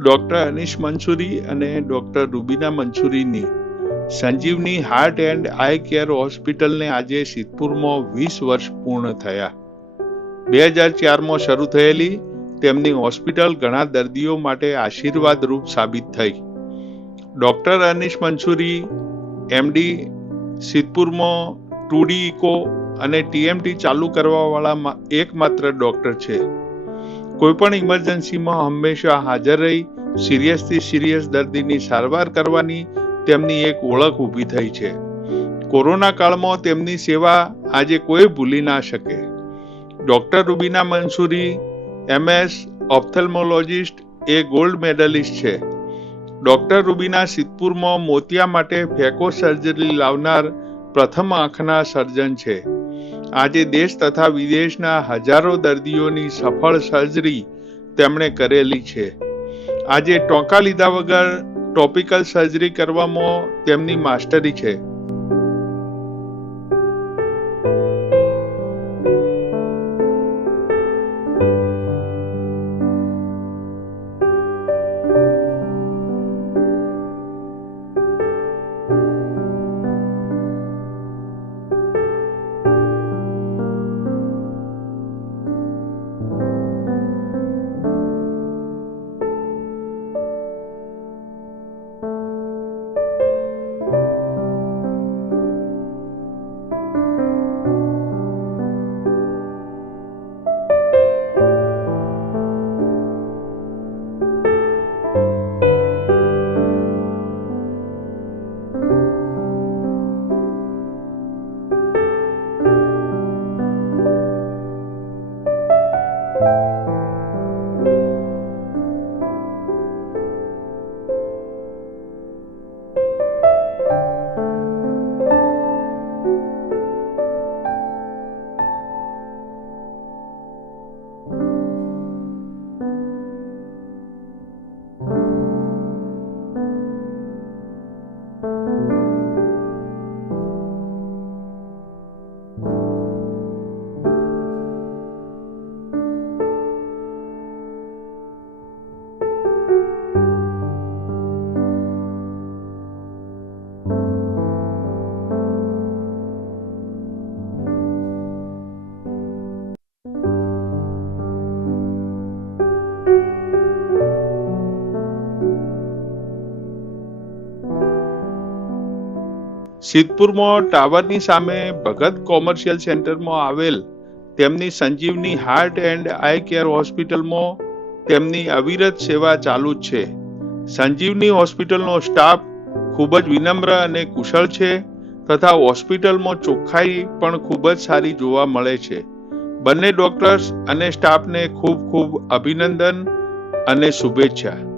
Doctor Anish Mansuri અને doctor Rubina મંસૂરીની Sanjivani heart and eye care હોસ્પિટલને આજે સિદ્ધપુરમાં 20 વર્ષ પૂર્ણ થયા. 2004માં શરૂ થયેલી તેમની હોસ્પિટલ ઘણા દર્દીઓ માટે આશીર્વાદરૂપ સાબિત થઈ. ડોક્ટર અનીશ મંસૂરી એમડી સિદ્ધપુરમાં 2D ઇકો અને TMT ચાલુ કરવાવાળા એકમાત્ર ડોક્ટર છે. કોઈપણ ઇમરજન્સીમાં હંમેશા હાજર રહી સિરિયસથી સિરિયસ દર્દીની સારવાર કરવાની તેમની એક ઓળખ ઊભી થઈ છે. કોરોના કાળમાં તેમની સેવા આજે કોઈ ભૂલી ના શકે. ડોક્ટર રૂબીના મંસૂરી MS ઓપ્થેલ્મોલોજિસ્ટ એ ગોલ્ડ મેડલિસ્ટ છે. ડોક્ટર રૂબીના સિદ્ધપુરમાં મોતિયા માટે ફેકો સર્જરી લાવનાર પ્રથમ આંખના સર્જન છે. આજે દેશ તથા વિદેશના હજારો દર્દીઓની સફળ સર્જરી તેમણે કરેલી છે. આજે ટોંકા લીધા વગર ટોપિકલ સર્જરી કરવામાં તેમની માસ્ટરી છે. સિદ્ધપુરમાં ટાવરની સામે ભગત કોમર્શિયલ સેન્ટરમાં આવેલ તેમની સંજીવની હાર્ટ એન્ડ આઈ કેર હોસ્પિટલમાં તેમની અવિરત સેવા ચાલુ જ છે. સંજીવની હોસ્પિટલનો સ્ટાફ ખૂબ જ વિનમ્ર અને કુશળ છે તથા હોસ્પિટલમાં ચોખ્ખાઈ પણ ખૂબ જ સારી જોવા મળે છે. બંને ડોક્ટર્સ અને સ્ટાફને ખૂબ ખૂબ અભિનંદન અને શુભેચ્છા.